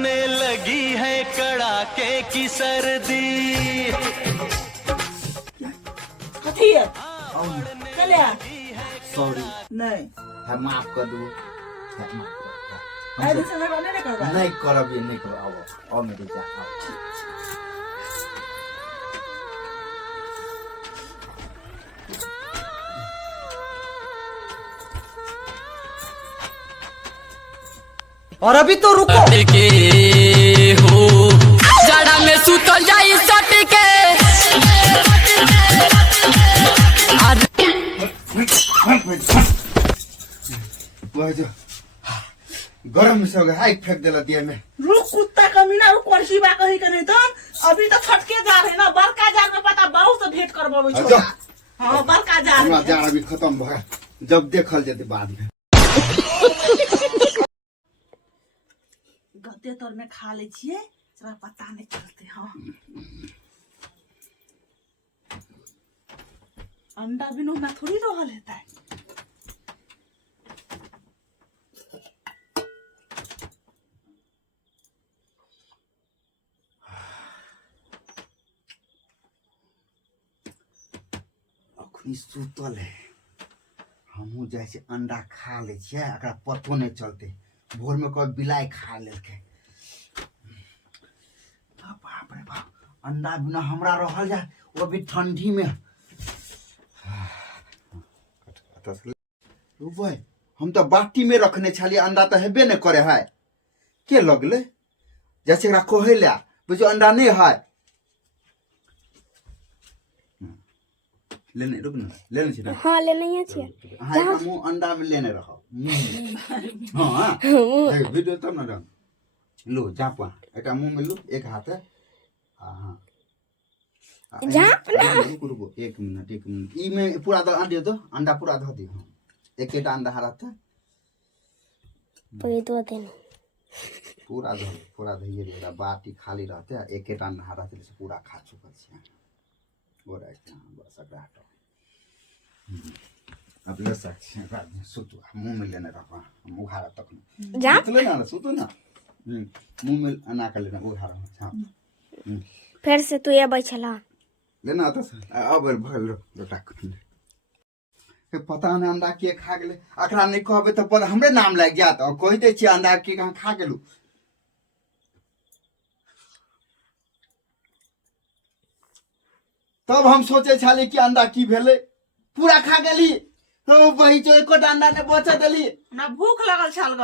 पड़ने लगी है कड़ाके की सर्दी। कथी है चलिए सॉरी नहीं है माफ कर दो ऐसे से लगा नहीं करवा नहीं करब ये नहीं करो आओ आओ मेरे जा आओ और अभी तो रुको के हो जड़ा में सुतल जाई सट के वह जो गरम से हो गया हाई फेंक देला दिया में रुक कुत्ता कमीना रुक वर्षी बा कही के नहीं तो अभी तो छटके जा रहे ना बड़का जार में पता बाहु से भेंट करबावे छोटा हां बड़का जार हमरा में जा अभी खत्म भ गया जब देखल जेते बाद में गद्दे तोर में खा ले छिए जरा पता नहीं चलते हां अंडा बिनु ना थोड़ी रहल हेता है अखनी सुतल है हमहू जैसे अंडा खा ले छिए एकरा पतो नहीं चलते भोर में कोई बिलाई खा लेलके बाप रे बाप अंडा बिना हमरा रहल जा वो भी ठंडी में भाई हम तो बाटी में रखने छलिए अंडा तो हेबे नहीं करे है के लगले जैसे एकरा कोहेला बुझो अंडा नहीं है लेने रुक ना लेने छी ना हाँ लेने ही छिए हां हमहू अंडा में लेने रहो हां देख वीडियो तब ना डाल लो जापा एटा मुंह में लो एक हाथ है हां जा रुको एक मिनट ई में पूरा दो अंडा दो अंडा पूरा धो दी हां एक एटा अंडा हरा था पई तो देन पूरा धइए रे बाटी खाली रहते एक एटा अंडा हरा से पूरा खा चुकल छी और ऐसे बस अगला हटो अब ले सकते हैं बाद में सुतु मुंह में लेने रखो मुंह हारा तक जा ले ना सुतु ना मुंह में अना कर लेना वो हारा हां फिर से तू ये बैठला लेना तो अब भल लोटा के पता नहीं अंडा के खा गेले अखरा नहीं कहबे तो पर हमरे नाम लाग जात और कहि दे छी अंडा के कहां खा गेलु तब हम सोचे छाले कि अंडा की भेले पूरा खा गेली हो वही जो एको अंडा ने बचा देली ना भूख लगल छल ग